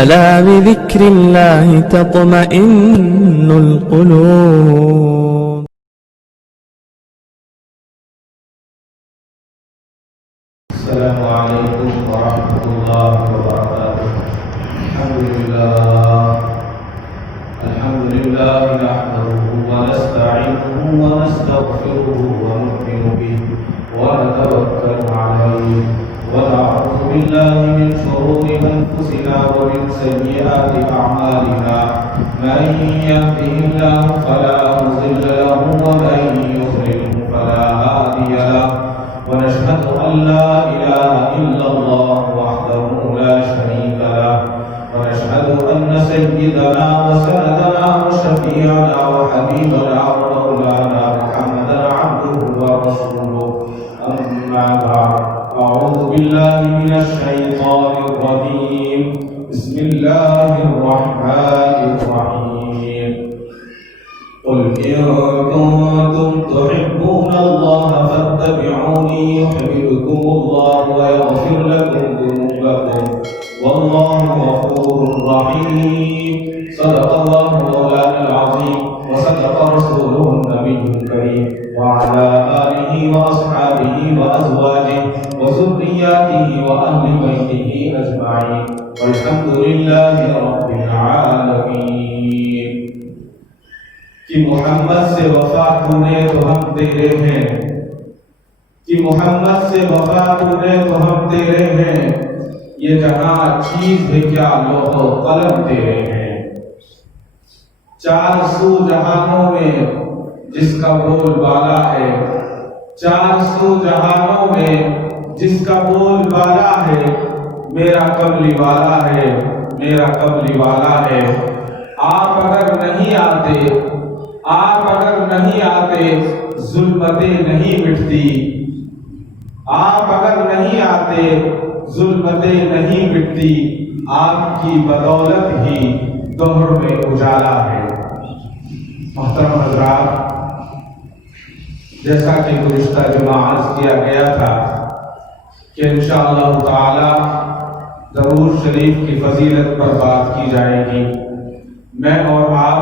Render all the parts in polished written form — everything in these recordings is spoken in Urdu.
ألا بذكر الله تطمئن القلوب. السلام عليكم ورحمة الله وبركاته. الحمد لله نحمده ونستعينه ونستغفره ونؤمن به ونتوكل عليه ونعوذ بالله من شرور أنفسنا ومن سيئات أعمالنا. من يهده الله فلا مضل له ومن يضلله فلا هادي له. ونشهد أن لا إله إلا الله وحده لا شريك له. ونشهد أن سيدنا وسندنا وشفيعنا وحبيبنا ومولانا محمدا عبده ورسوله. أما بعد، أعوذ بالله من الشيطان الرجيم. بسم الله الرحمن الرحيم. قل إن كنتم تحبون الله فاتبعوني يحببكم الله ويغفر لكم ذنوبكم والله غفور رحيم. صدق الله مولانا العظيم وصدق رسوله النبي الكريم وعلى آله وأصحابه وأزواجه وذرياته وأهل بيته أجمعين والحمد لله رب العالمين. کہ محمد سے وفا تونے تو ہم تیرے ہیں، کہ محمد سے وفا تونے تو ہم تیرے ہیں، یہ جہاں چیز ہے کیا لوح و قلم تیرے ہیں. چار سو جہانوں میں جس کا بول بالا ہے، چار سو جہانوں میں جس کا بول بالا ہے، میرا کملی والا ہے، میرا کملی والا ہے. آپ اگر نہیں آتے، آپ اگر نہیں آتے ظلمتیں نہیں مٹتی. آپ اگر نہیں آتے ظلمتیں نہیں مٹتی. آپ کی بدولت ہی دہر میں اجالا ہے. محترم حضرات، جیسا کہ گزشتہ جمعہ عرض کیا گیا تھا کہ انشاءاللہ تعالی درود شریف کی فضیلت پر بات کی جائے گی. میں اور آپ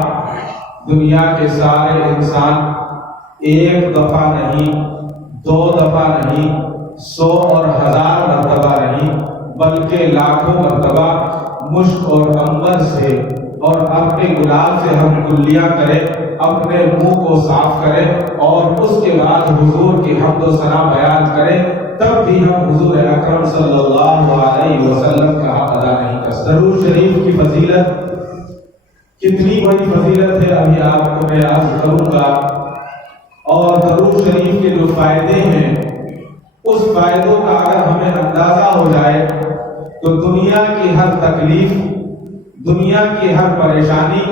دنیا کے سارے انسان ایک دفعہ نہیں، دو دفعہ نہیں، 100 اور 1000 مرتبہ نہیں، بلکہ لاکھوں مرتبہ مشک اور عنبر سے اور اپنے گلاب سے ہم کلیہ کریں، اپنے منہ کو صاف کریں اور اس کے بعد حضور کی حمد و ثنا بیان کریں، تب بھی ہم حضور اکرم صلی اللہ علیہ وسلم کا حق ادا نہیں کر سکتے. درود شریف کی فضیلت کتنی بڑی فضیلت ہے ابھی آپ کو میں عرض کروں گا. اور درود شریف کے جو فائدے ہیں، اس فائدوں کا اگر ہمیں اندازہ ہو جائے تو دنیا کی ہر تکلیف، دنیا کی ہر پریشانی،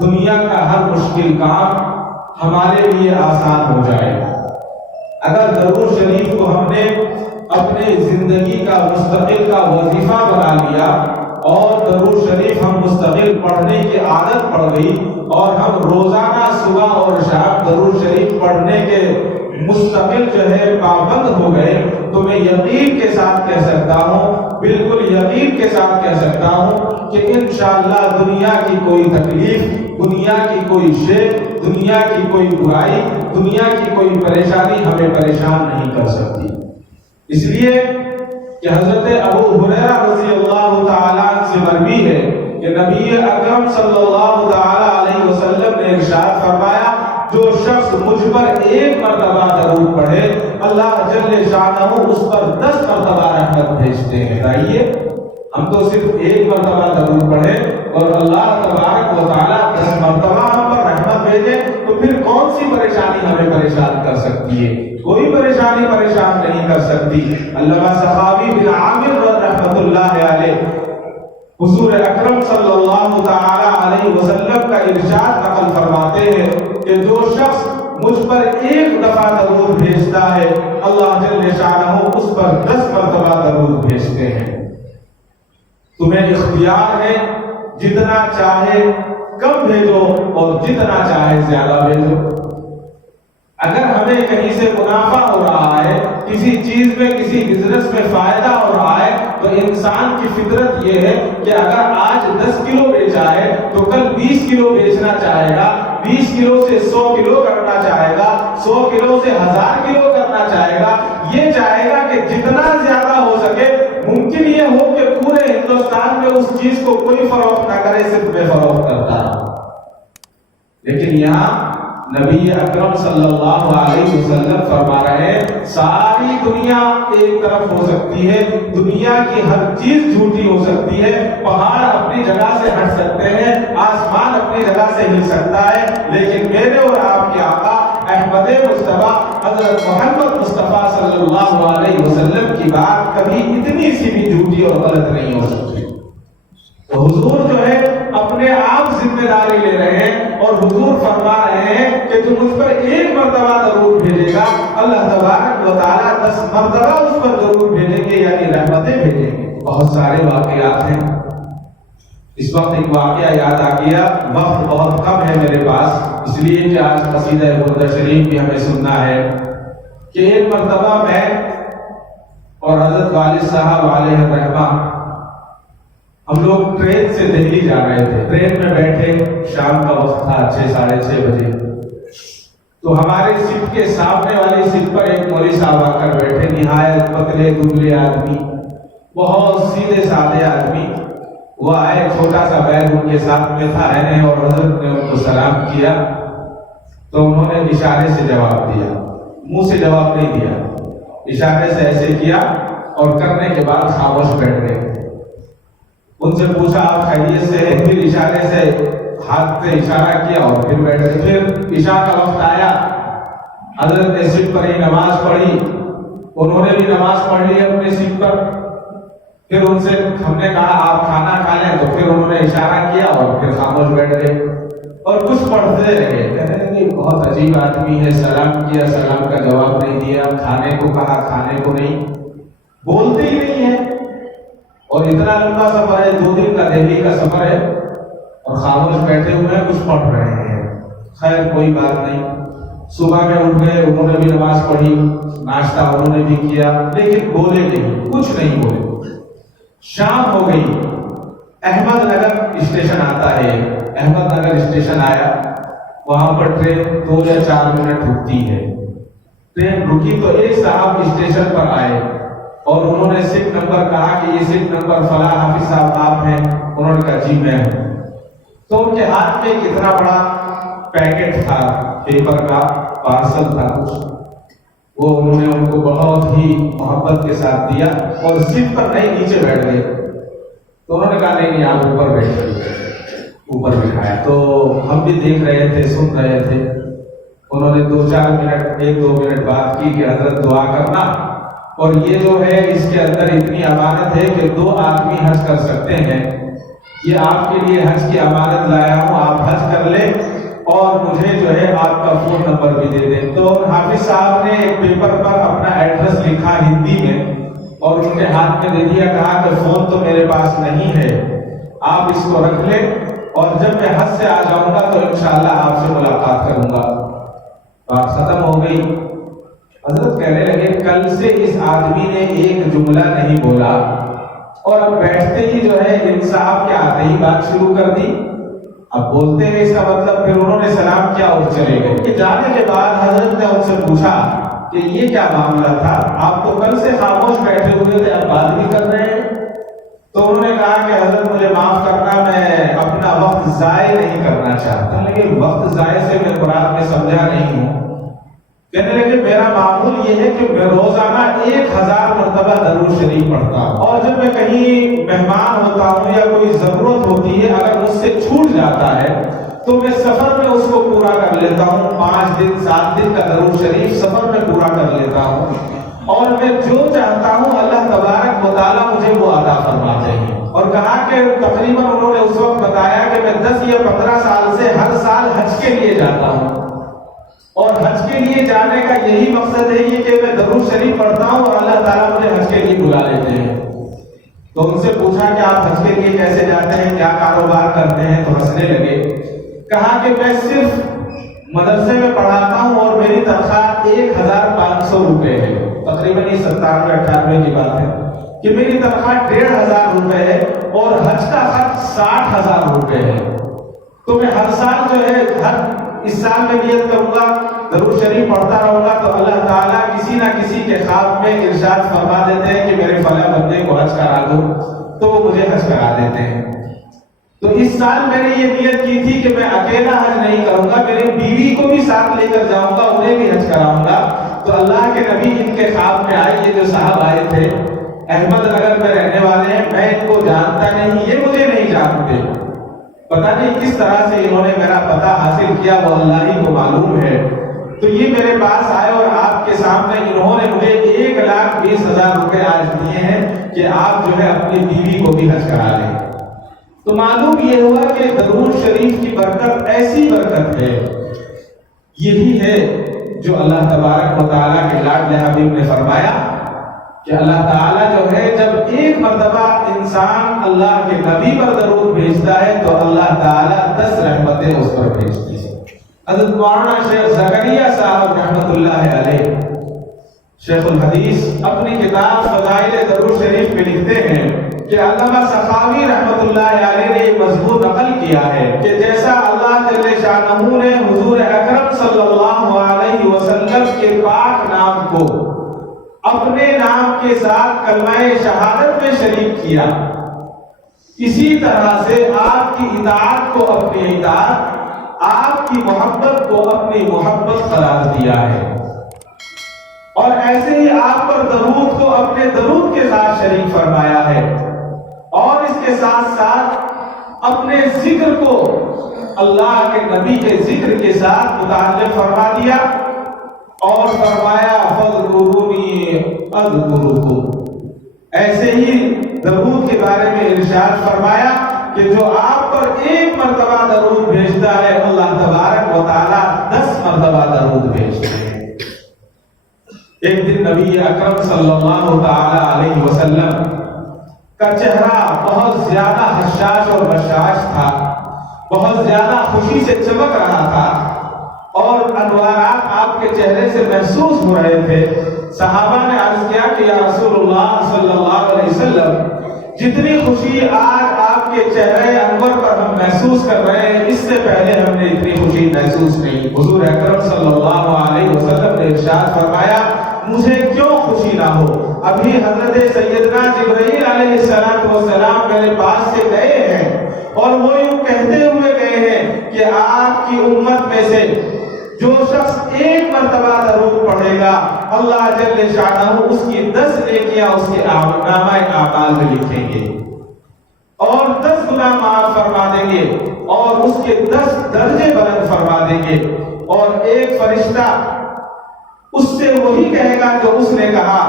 دنیا کا ہر مشکل کام ہمارے لیے آسان ہو جائے. اگر درود شریف کو ہم نے اپنے زندگی کا مستقل کا وظیفہ بنا لیا اور درود شریف ہم مستقل پڑھنے کی عادت پڑ گئی اور ہم روزانہ صبح اور شام درود شریف پڑھنے کے مستقل جو ہے پابند ہو گئے، تو میں یقین کے ساتھ کہہ سکتا ہوں، بالکل یقین کے ساتھ کہہ سکتا ہوں کہ انشاءاللہ دنیا کی کوئی تکلیف، دنیا کی کوئی شے، دنیا کی کوئی برائی، دنیا کی کوئی پریشانی ہمیں پریشان نہیں کر سکتی. اس لیے کہ حضرت ابو ہریرہ رضی اللہ تعالیٰ عنہ سے مروی ہے کہ نبی اکرم صلی اللہ تعالیٰ علیہ وسلم نے ارشاد فرمایا، جو شخص مجھ پر 1 مرتبہ درود پڑھے، اللہ جل شانہ اس پر 10 مرتبہ رحمت بھیجتے ہیں. بتائیے، ہم تو صرف 1 مرتبہ درود پڑھے اور اللہ تبارک و تعالیٰ 10 مرتبہ ہم پر رحمت بھیجے، تو پھر کون سی پریشانی ہمیں پریشان کر سکتی ہے؟ کوئی پریشانی پریشان نہیں کر سکتی. علامہ سخاوی بن عامر رحمۃ اللہ علیہ حضور اکرم صلی اللہ تعالی علیہ وسلم کا ارشاد نقل فرماتے ہیں کہ جو شخص مجھ پر 1 دفعہ درود بھیجتا ہے، اللہ جل شانہ اس پر 10 مرتبہ درود بھیجتے ہیں. تمہیں اختیار ہے، جتنا چاہے کم بھیجو اور جتنا چاہے زیادہ بھیجو. اگر ہمیں کہیں سے منافع ہو رہا ہے، کسی چیز میں کسی بزنس میں فائدہ ہو رہا ہے، تو انسان کی فطرت یہ ہے کہ اگر آج 10 کلو بیچا ہے تو کل 20 کلو بیچنا چاہے گا، 20 کلو سے 100 کلو کرنا چاہے گا، 100 کلو سے 1000 کلو کرنا چاہے گا، یہ چاہے گا کہ جتنا زیادہ ہو سکے۔ ممکن یہ ہو کہ پورے ہندوستان میں اس چیز کو کوئی فروخت نہ کرے، صرف میں فروخت کرتا رہا، لیکن یہاں نبی اکرم صلی اللہ علیہ وسلم فرما رہے ہیں ساری دنیا ایک طرف ہو سکتی ہے، دنیا کی ہر چیز جھوٹی ہو سکتی ہے، پہاڑ اپنی جگہ سے ہٹ سکتے ہیں، آسمان اپنی جگہ سے ہل سکتا ہے، لیکن میرے اور آپ کے آقا احمد مصطفیٰ حضرت محمد مصطفیٰ صلی اللہ علیہ وسلم کی بات کبھی اتنی سی بھی جھوٹی اور غلط نہیں ہو سکتی۔ تو حضور جو ہے اپنے آپ ذمہ داری لے رہے ہیں، اور حضور فرما رہے ہیں کہ جو مجھ پر ایک مرتبہ درود بھیجے گا، اللہ تبارک و تعالیٰ 10 مرتبہ اس پر درود بھیجیں گے، یعنی رحمتیں بھیجیں گے۔ بہت سارے واقعات ہیں، اس وقت ایک واقعہ یاد آ گیا، وقت بہت کم ہے میرے پاس، اس لیے کہ آج قصیدہ برد شریف بھی ہمیں سننا ہے کہ ایک مرتبہ میں اور حضرت والد صاحب علیہ الرحمہ ہم لوگ ٹرین سے دہلی جا رہے تھے، ٹرین میں بیٹھے، شام کا وقت تھا، 6:30 بجے، تو ہمارے سیٹ کے سامنے والی سیٹ پر ایک مولوی صاحب آ کر بیٹھے، نہایت پتلے دبلے آدمی، بہت سیدھے سادے آدمی۔ وہ آئے، چھوٹا سا بیگ ان کے ساتھ میں تھا، اور حضرت نے ان کو سلام کیا تو انہوں نے اشارے سے جواب دیا، منہ سے جواب نہیں دیا، اشارے سے ایسے کیا اور کرنے کے بعد خاموش بیٹھ گئے۔ ان سے پوچھا آپ خیریت سے ہیں؟ پھر اشارے سے ہاتھ سے اشارہ کیا اور پھر بیٹھ گئے۔ پھر عشاء کا وقت آیا، حضرت نے سیٹ پر ہی نماز پڑھی، انہوں نے بھی نماز پڑھ لی اپنے سیٹ پر۔ پھر ان سے ہم نے کہا آپ کھانا کھا لیں، تو پھر انہوں نے اشارہ کیا اور پھر خاموش بیٹھ گئے اور کچھ پڑھتے رہے۔ کہنے لگے بہت عجیب آدمی ہے، سلام کیا، سلام کا جواب نہیں دیا، کھانے کو کہا، کھانے کو نہیں، بولتے ہی نہیں ہے، اور اتنا لمبا سفر ہے، 2 دن کا دہلی کا سفر ہے، اور خاموش بیٹھے ہوئے ہیں، کچھ پڑھ رہے ہیں۔ خیر کوئی بات نہیں، صبح میں اٹھ گئے، انہوں نے بھی نماز پڑھی، ناشتہ انہوں نے بھی کیا، لیکن بولے نہیں، کچھ نہیں بولے۔ شام ہو گئی، احمد نگر اسٹیشن آتا ہے، احمد نگر اسٹیشن آیا، وہاں پر ٹرین 2 یا 4 منٹ رکتی ہے۔ ٹرین رکی تو ایک صاحب اسٹیشن پر آئے اور انہوں نے سیٹ نمبر کہا کہ یہ سیٹ نمبر فلاں حافظ صاحب آپ ہیں؟ انہوں نے کہا جی میں ہوں۔ تو ان کے ہاتھ میں کتنا بڑا پیکٹ تھا، پیپر کا پارسل تھا کچھ، وہ انہوں نے ان کو بہت ہی محبت کے ساتھ دیا اور سیٹ پر نہیں نیچے بیٹھ گئے۔ تو انہوں نے کہا نہیں آپ اوپر بیٹھ گئے، اوپر بٹھایا۔ تو ہم بھی دیکھ رہے تھے، سن رہے تھے۔ انہوں نے 2-4 منٹ، 1-2 منٹ بات کی کہ حضرت دعا کرنا، اور یہ جو ہے اس کے اندر اتنی امانت ہے کہ 2 آدمی حج کر سکتے ہیں، یہ آپ کے لیے حج کی امانت لایا ہوں، آپ حج کر لیں اور مجھے جو ہے آپ کا فون نمبر بھی دے دیں۔ تو حافظ صاحب نے ایک پیپر پر اپنا ایڈریس لکھا ہندی میں اور ان کے ہاتھ میں دے دیا، کہا کہ فون تو میرے پاس نہیں ہے، آپ اس کو رکھ لیں اور جب میں حج سے آ جاؤں گا تو انشاءاللہ آپ سے ملاقات کروں گا۔ بات ختم ہو گئی۔ حضرت کہنے لگے کل سے اس آدمی نے ایک جملہ نہیں بولا، اور اب بیٹھتے ہی جو ہے ان صاحب کے آتے ہی بات شروع کر دی۔ اب بولتے ہیں اس کا مطلب پھر انہوں نے سلام کیا اور چلے گئے۔ کہ جانے کے بعد حضرت نے ان سے پوچھا کہ یہ کیا معاملہ تھا، آپ تو کل سے خاموش بیٹھے ہوئے تھے، اب بات بھی کر رہے ہیں؟ تو انہوں نے کہا کہ حضرت مجھے معاف کرنا، میں اپنا وقت ضائع نہیں کرنا چاہتا۔ لیکن وقت ضائع سے میں مراد میں سمجھا نہیں ہوں۔ کہنے لگے میرا معمول یہ ہے کہ میں روزانہ 1000 مرتبہ درود شریف پڑھتا ہوں، اور جب میں کہیں مہمان ہوتا ہوں یا کوئی ضرورت ہوتی ہے، اگر مجھ سے چھوٹ جاتا ہے تو میں سفر میں اس کو پورا کر لیتا ہوں، 5 دن 7 دن کا درود شریف سفر میں پورا کر لیتا ہوں، اور میں جو چاہتا ہوں اللہ تبارک و تعالیٰ مجھے وہ عطا فرماتے ہیں۔ اور کہا کہ تقریباً انہوں نے اس وقت بتایا کہ میں 10 یا 15 سال سے ہر سال حج کے لیے جاتا ہوں، اور حج کے لیے جانے کا یہی مقصد ہے یہ کہ میں درود شریف پڑھتا ہوں اور اللہ تعالیٰ مجھے حج کے لیے بلا لیتے ہیں۔ تو ان سے پوچھا کہ آپ حج کے لیے کیسے جاتے ہیں، کیا کاروبار کرتے ہیں؟ تو ہنسنے لگے۔ کہا کہ میں صرف مدرسے میں پڑھاتا ہوں اور میری تنخواہ 1500 روپے ہے، تقریباً یہ 97-98 کی بات ہے کہ میری تنخواہ 1500 روپے ہے اور حج کا خرچ 60,000 روپے ہے. تو میں ہر سال جو ہے اس سال میں نیت کروں گا، درود شریف پڑھتا رہوں گا، تو اللہ تعالیٰ کسی نہ کسی کے خواب میں ارشاد فرما دیتے ہیں کہ میرے فلاں بندے کو حج کرا دو، تو وہ مجھے حج کرا دیتے ہیں. تو اس سال میں نے یہ نیت کی تھی کہ میں اکیلا حج نہیں کروں گا، میری بیوی کو بھی ساتھ لے کر جاؤں گا، انہیں بھی حج کراؤں گا. تو اللہ کے نبی ان کے خواب میں آئے. یہ جو صاحب آئے تھے احمد نگر میں رہنے والے ہیں، میں ان کو جانتا نہیں، یہ مجھے نہیں جانتے، پتہ نہیں کس طرح سے انہوں نے میرا پتہ حاصل کیا، وہ اللہ ہی کو معلوم ہے. تو یہ میرے پاس آئے اور آپ کے سامنے انہوں نے مجھے 1,20,000 روپے آج دیے ہیں کہ آپ جو ہے اپنی بیوی کو بھی حج کرا لیں. تو معلوم یہ ہوا کہ درود شریف کی برکت ایسی برکت ہے، یہی ہے جو اللہ تبارک و تعالیٰ کے لاڈلے حبیب نے فرمایا کہ اللہ تعالیٰ جو ہے جب ایک مرتبہ انسان اللہ کے نبی پر درود بھیجتا ہے تو اللہ تعالیٰ 10 رحمتیں اس پر بھیجتی ہے. حضرت مولانا شیخ زکریا صاحب رحمۃ اللہ علیہ، شیخ الحدیث، اپنی کتاب فضائل درود شریف میں لکھتے ہیں کہ علامہ سخاوی رحمۃ اللہ علیہ نے یہ مضمون نقل کیا ہے کہ جیسا اللہ جل شانہ نے حضور اکرم صلی اللہ علیہ وسلم کے پاک نام کو اپنے نام کے ساتھ کلمہ شہادت میں شریک کیا، اسی طرح سے آپ کی اطاعت کو اپنی اطاعت، آپ کی محبت کو اپنی محبت قرار دیا ہے، اور ایسے ہی آپ پر درود کو اپنے درود کے ساتھ شریک فرمایا ہے، اور اس کے ساتھ ساتھ اپنے ذکر کو اللہ کے نبی کے ذکر کے ساتھ متعلق فرما دیا اور فرمایا فَاذْكُرُونِي أَذْكُرُكُمْ. ایسے ہی درود کے بارے میں ارشاد فرمایا کہ جو آپ پر ایک مرتبہ درود بھیجتا ہے اللہ تبارک و تعالیٰ 10 مرتبہ درود بھیجتے ہیں. ایک دن نبی اکرم صلی اللہ تعالی علیہ وسلم کا چہرہ بہت زیادہ حشاش اور بشاش تھا، بہت زیادہ خوشی سے چمک رہا تھا اور انوارات آپ کے چہرے سے محسوس ہو رہے تھے. صحابہ نے عرض کیا کہ یا رسول اللہ صلی اللہ علیہ وسلم، جتنی خوشی آج آپ کے چہرے انور پر ہم محسوس کر رہے ہیں، اس سے پہلے ہم نے اتنی خوشی محسوس نہیں. حضور اکرم صلی اللہ علیہ وسلم نے ارشاد فرمایا مجھے کیوں خوشی نہ ہو. ابھی حضرت سیدنا جبرائیل علیہ السلام میرے پاس سے گئے ہیں اور وہ یوں کہتے ہوئے گئے ہیں کہ آپ کی امت میں سے جو شخص ایک مرتبہ درود پڑھے گا اللہ جل شانہ اس کی 10 نیکیاں اس کے نامہ اعمال میں لکھیں گے اور 10 گناہ معاف فرما دیں گے اور اس کے 10 درجے بلند فرما دیں گے. اور ایک فرشتہ اس سے وہی کہے گا جو اس نے کہا.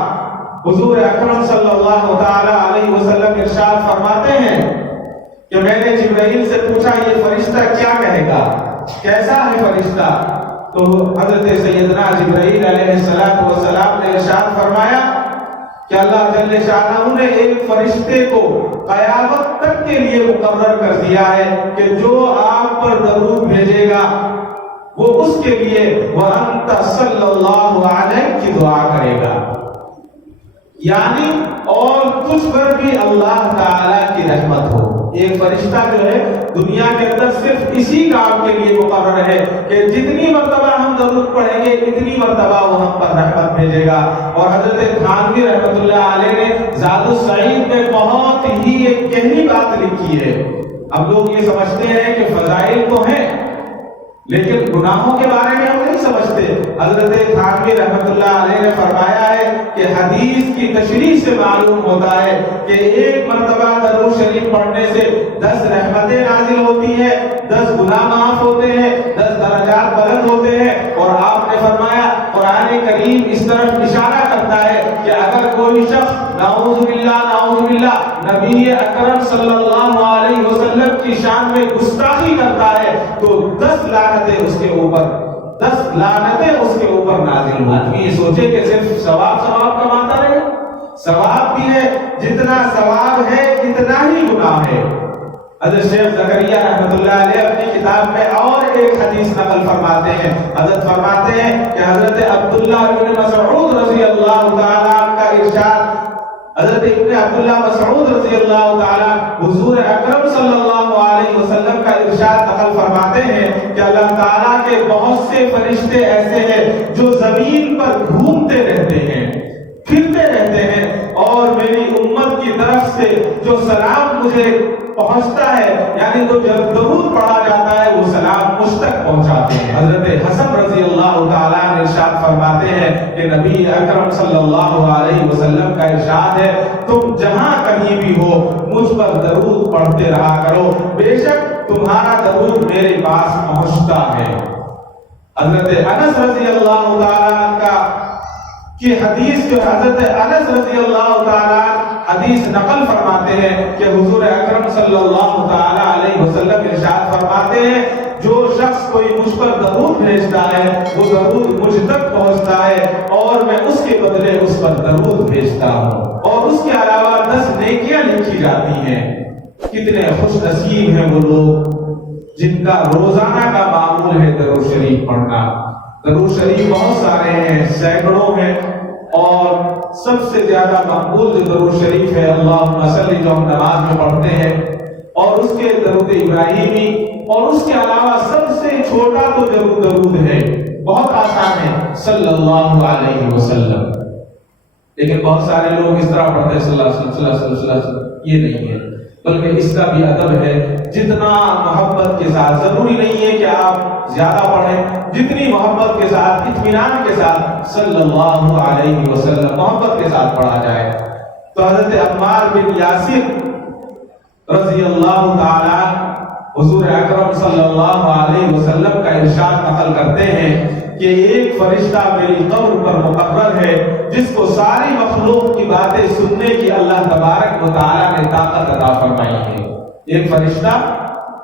حضور اکرم صلی اللہ تعالی علیہ وسلم ارشاد فرماتے ہیں کہ میں نے جبرائیل سے پوچھا یہ فرشتہ کیا کہے گا، کیسا ہے فرشتہ؟ تو حضرت سیدنا جبرائیل علیہ السلام نے ارشاد فرمایا کہ اللہ جل شانہ نے ایک فرشتے کو قیامت تک کے لیے مقرر کر دیا ہے کہ جو آپ پر درود بھیجے گا وہ اس کے لیے وَأَنْتَ صلی اللہ علیہ کی دعا کرے گا، یعنی اور تجھ پر بھی اللہ تعالیٰ کی رحمت ہو. ایک فرشتہ جو ہے دنیا کے اندر صرف اسی کام کے لیے مقرر ہے کہ جتنی مرتبہ ہم درود پڑھیں گے اتنی مرتبہ وہ ہم پر رحمت بھیجے گا. اور حضرت تھانوی رحمۃ اللہ علیہ نے زاد السعید میں بہت ہی ایک گہری بات لکھی ہے. اب لوگ یہ سمجھتے ہیں کہ فضائل تو ہیں لیکن گناہوں کے بارے میں ہم نہیں سمجھتے. حضرت تھانوی رحمۃ اللہ علیہ نے فرمایا ہے کہ حدیث کی تشریح سے معلوم ہوتا ہے کہ ایک مرتبہ درود شریف پڑھنے سے 10 رحمتیں نازل ہوتی ہیں، 10 گناہ معاف ہوتے ہیں، 10 درجات بلند ہوتے ہیں. اور آپ نے فرمایا قرآن کریم اس طرف اشارہ کرتا ہے کہ اگر کوئی شخص نعوذ باللہ نبی اکرم صلی اللہ علیہ وسلم کی شان میں گستاخی کرتا ہے تو 10 لعنتیں اس کے اوپر نازل ہوتی. یہ سوچے کہ صرف ثواب کماتا رہے، ثواب بھی ہے، جتنا ثواب ہے اتنا ہی گناہ ہے. حضرت شیخ زکریا رحمۃ اللہ علیہ اپنی کتاب میں اور اور ایک حدیث نقل فرماتے ہیں. حضرت فرماتے ہیں کہ حضرت عبداللہ ابن مسعود رضی اللہ تعالیٰ عنہ کا ارشاد، حضرت ابن عبداللہ مسعود رضی اللہ تعالیٰ حضور اکرم صلی اللہ علیہ وسلم کا ارشاد نقل فرماتے ہیں کہ اللہ تعالیٰ کے بہت سے فرشتے ایسے ہیں جو زمین پر گھومتے رہتے ہیں، پھرتے رہتے ہیں، اور میری امت کی طرف سے جو سلام مجھے پہنچتا ہے، یعنی تو جب درود پڑھا جاتا ہے وہ سلام مجھ تک پہنچاتے ہیں. حضرت حسن رضی اللہ تعالیٰ عنہ ارشاد فرماتے ہیں کہ نبی اکرم صلی اللہ علیہ وسلم کا ارشاد ہے، تم جہاں کہیں بھی ہو مجھ پر درود پڑھتے رہا کرو، بے شک تمہارا درود میرے پاس پہنچتا ہے. حضرت انس رضی اللہ تعالیٰ عنہ کا کہ حدیث جو حضرت انس رضی اللہ تعالیٰ حدیث نقل فرماتے ہیں کہ حضور اکرم صلی اللہ تعالیٰ علیہ وسلم ارشاد فرماتے ہیں، جو شخص کوئی مجھ پر درود بھیجتا ہے وہ درود مجھ تک پہنچتا ہے اور میں اس کے بدلے اس پر درود بھیجتا ہوں، اور اس کے علاوہ 10 نیکیاں لکھی جاتی ہیں. کتنے خوش نصیب ہیں وہ لوگ جن کا روزانہ کا معمول ہے درود شریف پڑھنا. درود شریف بہت سارے ہیں، سینکڑوں ہیں، اور سب سے زیادہ مقبول جو درود شریف ہے اللہم صلی، جو ہم نماز میں پڑھتے ہیں، اور اس کے درود ابراہیمی، اور اس کے علاوہ سب سے چھوٹا تو درود ہے، بہت آسان ہے، صلی اللہ علیہ وسلم. لیکن بہت سارے لوگ اس طرح پڑھتے ہیں صلی اللہ علیہ وسلم، صلی اللہ علیہ وسلم. یہ نہیں ہے، بلکہ اس کا بھی ادب ہے. جتنا محبت کے ساتھ، ضروری نہیں ہے کہ آپ زیادہ پڑھیں، جتنی محبت کے ساتھ، اطمینان کے ساتھ صلی اللہ علیہ وسلم محبت کے ساتھ پڑھا جائے. تو حضرت عمار بن یاسر رضی اللہ تعالیٰ حضور اکرم صلی اللہ علیہ وسلم کا ارشاد نقل کرتے ہیں کہ ایک فرشتہ میری قبر پر مقرر ہے جس کو ساری مخلوق کی باتیں سننے کی اللہ تبارک و تعالیٰ نے طاقت عطا فرمائی ہے. ایک فرشتہ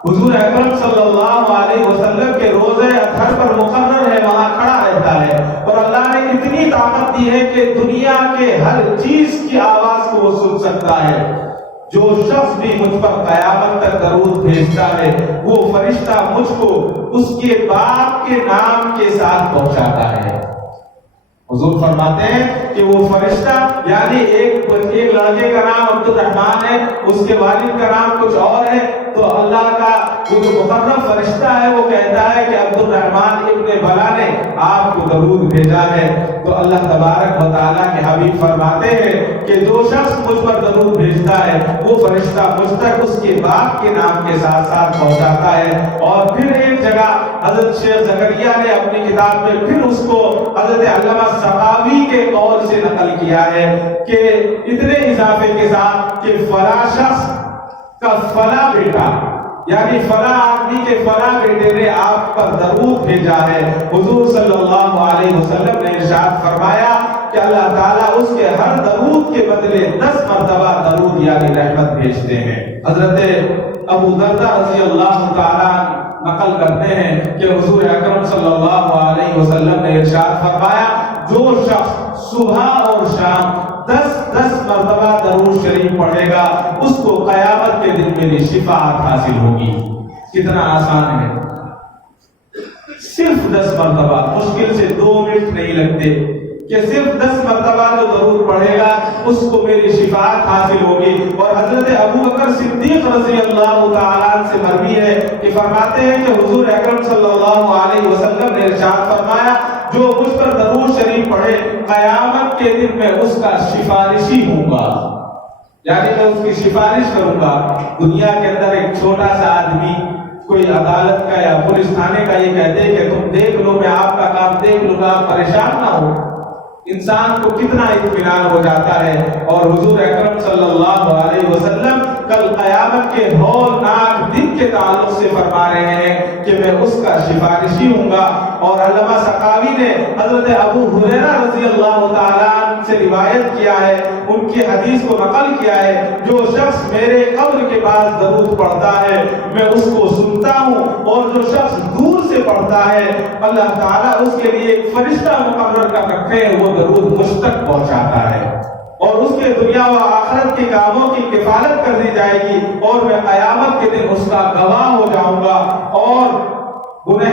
حضور اکرم صلی اللہ علیہ وسلم کے روضہ اطہر پر مقرر ہے، وہاں کھڑا رہتا ہے، اور اللہ نے اتنی طاقت دی ہے کہ دنیا کے ہر چیز کی آواز کو وہ سن سکتا ہے. جو شخص بھی مجھ پر قیامت تک درود بھیجتا ہے وہ فرشتہ مجھ کو اس کے باپ کے نام کے ساتھ پہنچاتا ہے. حضور فرماتے ہیں کہ وہ فرشتہ، یعنی ایک لڑکے کا نام عبد الرحمن ہے، اس کے والد کا نام کچھ اور ہے، تو اللہ کا جو مقرب فرشتہ ہے وہ کہتا ہے کہ عبد الرحمن ابن بلا نے آپ کو درود بھیجا ہے. تو اللہ تبارک و تعالیٰ کے حبیب فرماتے ہیں کہ جو شخص مجھ پر درود بھیجتا ہے وہ فرشتہ مجھ تک اس کے باپ کے نام کے ساتھ ساتھ پہنچاتا ہے. اور پھر ایک جگہ حضرت شیخ زکریا نے اپنی کتاب میں پھر اس کو حضرت علامہ سخاوی کے قول سے نقل کیا ہے کہ اتنے اضافے کے ساتھ کہ فلاں شخص کا فلاں بیٹا، یعنی فلاں آدمی کے فلاں بیٹے نے آپ پر درود بھیجا ہے. حضور صلی اللہ علیہ وسلم نے ارشاد فرمایا کہ اللہ تعالیٰ اس کے ہر درود کے بدلے 10 مرتبہ درود یعنی رحمت بھیجتے ہیں. حضرت ابو دردہ رضی اللہ تعالیٰ نقل کرتے ہیں کہ حضور اکرم صلی اللہ علیہ وسلم نے ارشاد فرمایا جو شخص صبح اور شام 10 مرتبہ درود شریف پڑھے گا اس کو قیامت کے دن میری شفاعت حاصل ہوگی. کتنا آسان ہے، صرف 10 مرتبہ، مشکل سے 2 منٹ نہیں لگتے کہ صرف 10 مرتبہ جو درود پڑھے گا اس کو میری شفاعت حاصل ہوگی. اور حضرت ابو بکر صدیق رضی اللہ تعالیٰ عنہ سے مروی ہے کہ فرماتے ہیں کہ حضور اکرم صلی اللہ علیہ وسلم نے ارشاد فرمایا جو مجھ پر درود شریف پڑھے قیامت کے دن میں اس کا سفارشی ہوں گا، یعنی میں اس کی سفارش کروں گا. دنیا کے اندر ایک چھوٹا سا آدمی کوئی عدالت کا یا پولیس تھانے کا یہ کہتے کہ تم دیکھ لو، میں آپ کا کام دیکھ لوں گا، پریشان نہ ہو، انسان کو کتنا اطمینان ہو جاتا ہے. اور حضور اکرم صلی اللہ علیہ وسلم کل قیامت کے ہولناک دن کے تعلق سے فرما رہے ہیں کہ میں اس کا سفارشی ہوں گا. اور علامہ سخاوی نے حضرت ابو ہریرہ رضی اللہ تعالیٰ عنہ سے روایت کیا ہے، ان کی حدیث کو نقل کیا ہے، جو شخص میرے قبر کے پاس درود پڑھتا ہے میں اس کو سنتا ہوں، اور جو شخص دور سے پڑھتا ہے اللہ تعالیٰ اس کے لیے ایک فرشتہ مقرر کر رکھے ہیں، وہ درود مجھ تک پہنچاتا ہے، اور اس کے دنیا و آخرت کے کاموں کی کفالت کر دی جائے گی، اور میں قیامت کے دن اس کا گواہ ہو جاؤں گا. اور گنہ